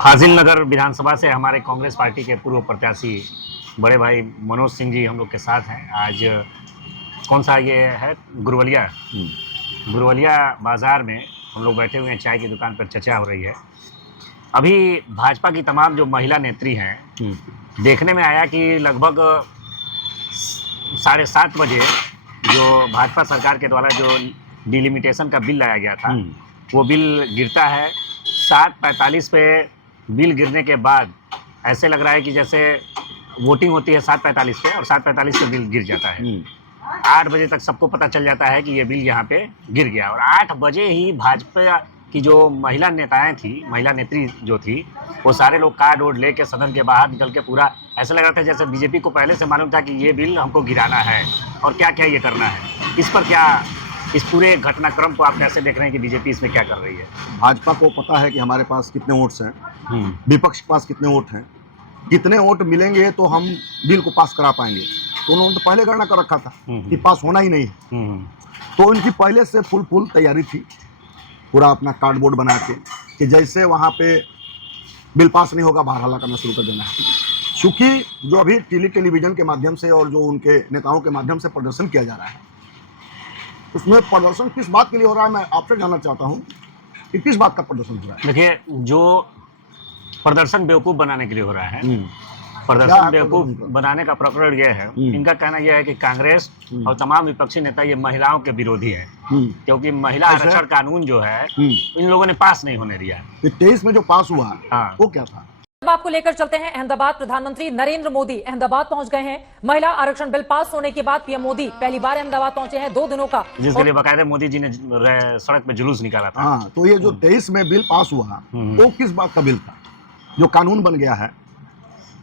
फाजिल नगर विधानसभा से हमारे कांग्रेस पार्टी के पूर्व प्रत्याशी बड़े भाई मनोज सिंह जी हम लोग के साथ हैं। आज कौन सा ये है गुरवलिया गुरवलिया बाज़ार में हम लोग बैठे हुए हैं, चाय की दुकान पर चर्चा हो रही है। अभी भाजपा की तमाम जो महिला नेत्री हैं, देखने में आया कि लगभग 7:30 बजे जो भाजपा सरकार के द्वारा जो डिलिमिटेशन का बिल लाया गया था, वो बिल गिरता है 7:45 पे। बिल गिरने के बाद ऐसे लग रहा है कि जैसे वोटिंग होती है 7:45 पे और 7:45 पे बिल गिर जाता है। 8 बजे तक सबको पता चल जाता है कि ये बिल यहाँ पे गिर गया और 8 बजे ही भाजपा की जो महिला नेताएं थी, महिला नेत्री जो थी, वो सारे लोग कार्ड वोर्ड लेके सदन के बाहर निकल के पूरा ऐसा लग रहा था जैसे बीजेपी को पहले से मालूम था कि ये बिल हमको गिराना है और क्या क्या ये करना है। इस पर क्या, इस पूरे घटनाक्रम को आप कैसे देख रहे हैं कि बीजेपी इसमें क्या कर रही है? भाजपा को पता है कि हमारे पास कितने वोट्स हैं, विपक्ष के पास कितने वोट हैं, कितने वोट मिलेंगे तो हम बिल को पास करा पाएंगे। तो उन्होंने तो पहले गणना कर रखा था कि पास होना ही नहीं है। तो उनकी पहले से फुल तैयारी थी, पूरा अपना कार्डबोर्ड बना के कि जैसे वहाँ पे बिल पास नहीं होगा बाहर हल्ला करना शुरू कर देना है। चूँकि जो अभी टेलीविज़न के माध्यम से और जो उनके नेताओं के माध्यम से प्रदर्शन किया जा रहा है, उसमें प्रदर्शन किस बात के लिए हो रहा है, मैं आपसे जानना चाहता हूँ कि किस बात का प्रदर्शन हो रहा है। देखिए, जो प्रदर्शन बेवकूफ़ बनाने के लिए हो रहा है, प्रदर्शन बेवकूफ़ बनाने का प्रकरण यह है, इनका कहना यह है कि कांग्रेस और तमाम विपक्षी नेता ये महिलाओं के विरोधी है, क्योंकि महिला आरक्षण कानून जो है इन लोगों ने पास नहीं होने दिया। 23 में जो पास हुआ वो क्या था? अब आपको लेकर चलते हैं अहमदाबाद। प्रधानमंत्री नरेंद्र मोदी अहमदाबाद पहुंच गए हैं। महिला आरक्षण बिल पास होने के बाद पीएम मोदी पहली बार अहमदाबाद पहुंचे हैं 2 दिनों का, जिसके लिए बाकायदा मोदी जी ने सड़क पे जुलूस निकाला था। हाँ, तो ये जो 23 में बिल पास हुआ वो किस बात का बिल था? जो कानून बन गया है,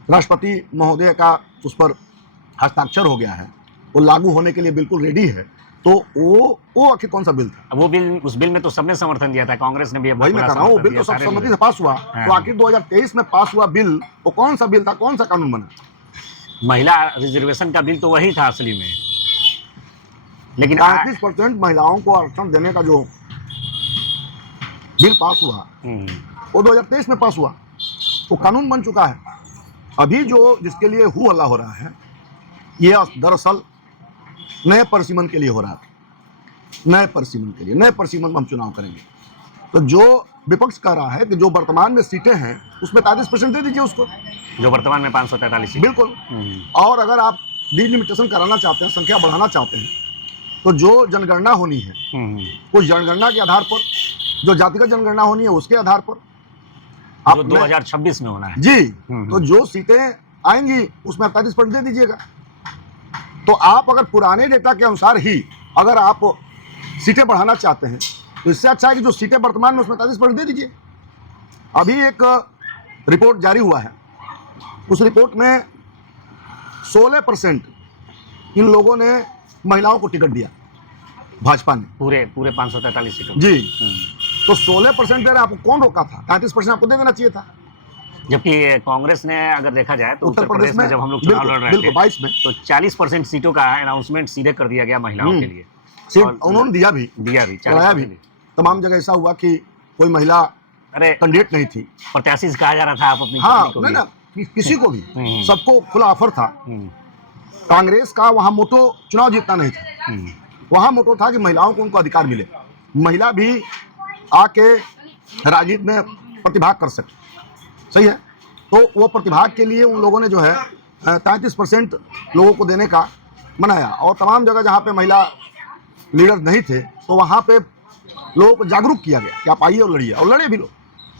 राष्ट्रपति महोदय का उस पर हस्ताक्षर हो गया है, वो लागू होने के लिए बिल्कुल रेडी है, तो वो आखिर कौन सा बिल था? वो बिल, उस बिल में तो सबने समर्थन दिया था, कांग्रेस ने भी। वही मैं कह रहा हूँ, वो बिल तो सब सहमति से पास हुआ। तो आखिर 2023 में पास हुआ बिल वो कौन सा बिल था, कौन सा कानून बना? महिला रिजर्वेशन का बिल तो वही था असली में, लेकिन 35% महिलाओं को आरक्षण देने का जो बिल पास हुआ वो 2023 में पास हुआ, वो कानून बन चुका है। अभी जो जिसके लिए हु हल्ला हो रहा है, ये दरअसल नए परिसीमन के लिए हो रहा था। नए परिसीमन में हम चुनाव करेंगे। तो जो विपक्ष कह रहा है कि जो वर्तमान में सीटें हैं उसमें 35% दे दीजिए उसको, जो वर्तमान में 543 सीट। बिल्कुल। और अगर आप डिलिमिटेशन कराना चाहते हैं, संख्या बढ़ाना चाहते हैं, तो जो जनगणना होनी है उस जनगणना के आधार पर, जो जातिगत जनगणना होनी है उसके आधार पर, जो 2026 में होना है जी, तो जो सीटें आएंगी उसमें 35% दे दीजिएगा। तो आप अगर पुराने डेटा के अनुसार ही अगर आप सीटें बढ़ाना चाहते हैं तो इससे अच्छा है कि जो सीटें वर्तमान में उसमें 35% दे दीजिए। अभी एक रिपोर्ट जारी हुआ है, उस रिपोर्ट में 16% इन लोगों ने महिलाओं को टिकट दिया, भाजपा ने, पूरे 543 सीटों जी। तो 16% दे रहे, आपको कौन रोका था? 35% आपको दे देना चाहिए था। जबकि कांग्रेस ने अगर देखा जाए तो उत्तर प्रदेश में जब हम लोग चुनाव लड़ रहे थे 22 में, तो 40% सीटों का अनाउंसमेंट सीधे कर दिया गया महिलाओं के लिए। उन्होंने दिया भी, चलाया भी। तमाम जगह ऐसा हुआ कि कोई महिला कैंडिडेट नहीं थी, प्रत्याशी से कहा जा रहा था आप अपनी। हाँ, नहीं किसी को भी, सबको खुला ऑफर था। कांग्रेस का वहां मोटो चुनाव जीतना नहीं था, वहां मोटो था कि महिलाओं को उनको अधिकार मिले, महिला भी आके राजनीति में प्रतिभाग कर सके। सही है। तो वो प्रतिभाग के लिए उन लोगों ने जो है 33% लोगों को देने का मनाया, और तमाम जगह जहाँ पे महिला लीडर नहीं थे तो वहाँ पे लोगों को जागरूक किया गया कि आप आइए और लड़िए, और लड़े भी लोग।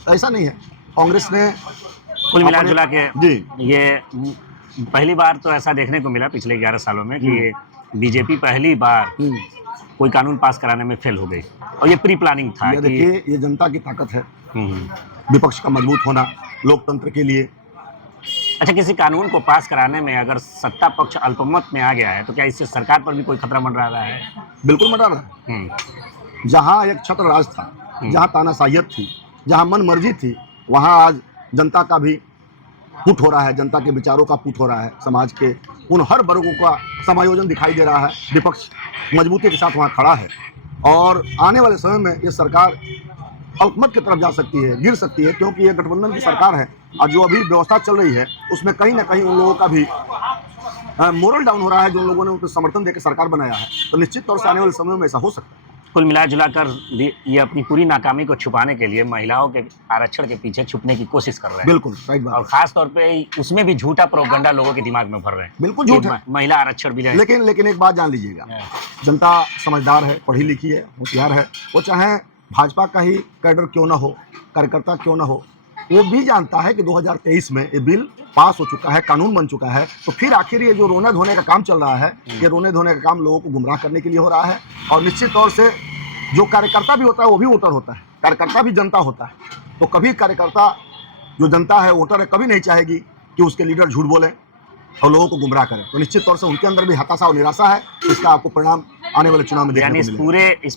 ऐसा नहीं है, कांग्रेस ने कुल मिला जुला के ये पहली बार तो ऐसा देखने को मिला पिछले 11 सालों में कि बीजेपी पहली बार कोई कानून पास कराने में फेल हो गई, और ये प्री प्लानिंग था। देखिए, ये जनता की ताकत है, विपक्ष का मजबूत होना लोकतंत्र के लिए। अच्छा, किसी कानून को पास कराने में अगर सत्ता पक्ष अल्पमत में आ गया है तो क्या इससे सरकार पर भी कोई खतरा मंडरा रहा है? बिल्कुल मंडरा रहा है। जहाँ एक छत्र राज था, जहाँ तानाशाहियत थी, जहाँ मन मर्जी थी, वहाँ आज जनता का भी पुट हो रहा है, जनता के विचारों का पुट हो रहा है, समाज के उन हर वर्गों का समायोजन दिखाई दे रहा है। विपक्ष मजबूती के साथ वहाँ खड़ा है, और आने वाले समय में ये सरकार अल्पमत की तरफ जा सकती है, गिर सकती है, क्योंकि ये गठबंधन की सरकार है और जो अभी व्यवस्था चल रही है उसमें कहीं ना कहीं उन लोगों का भी मोरल डाउन हो रहा है, जो लोगों ने उनको समर्थन देकर सरकार बनाया है। तो निश्चित तौर से आने वाले समय में ऐसा हो सकता है। कुल मिला जुलाकर ये अपनी पूरी नाकामी को छुपाने के लिए महिलाओं के आरक्षण के पीछे छुपने की कोशिश कर रहे हैं। बिल्कुल राइट बात और है। खास तौर पे उसमें भी झूठा प्रोपगंडा लोगों के दिमाग में भर रहे हैं। बिल्कुल झूठ कि है। महिला आरक्षण भी है। लेकिन एक बात जान लीजिएगा, जनता समझदार है, पढ़ी लिखी है, होशियार है। वो चाहे भाजपा का ही कैडर क्यों ना हो, कार्यकर्ता क्यों ना हो, वो भी जानता है कि 2023 में ये बिल पास हो चुका है, कानून बन चुका है। तो फिर आखिर ये जो रोने धोने का काम चल रहा है, ये रोने धोने का काम लोगों को गुमराह करने के लिए हो रहा है। और निश्चित तौर से जो कार्यकर्ता भी होता है वो भी वोटर होता है, कार्यकर्ता भी जनता होता है। तो कभी कार्यकर्ता जो जनता है, वोटर है, कभी नहीं चाहेगी कि उसके लीडर झूठ बोले और लोगों को गुमराह करें। तो निश्चित तौर से उनके अंदर भी हताशा और निराशा है। इसका आपको परिणाम आने वाले चुनाव में देखने को यानी मिलेगा। इस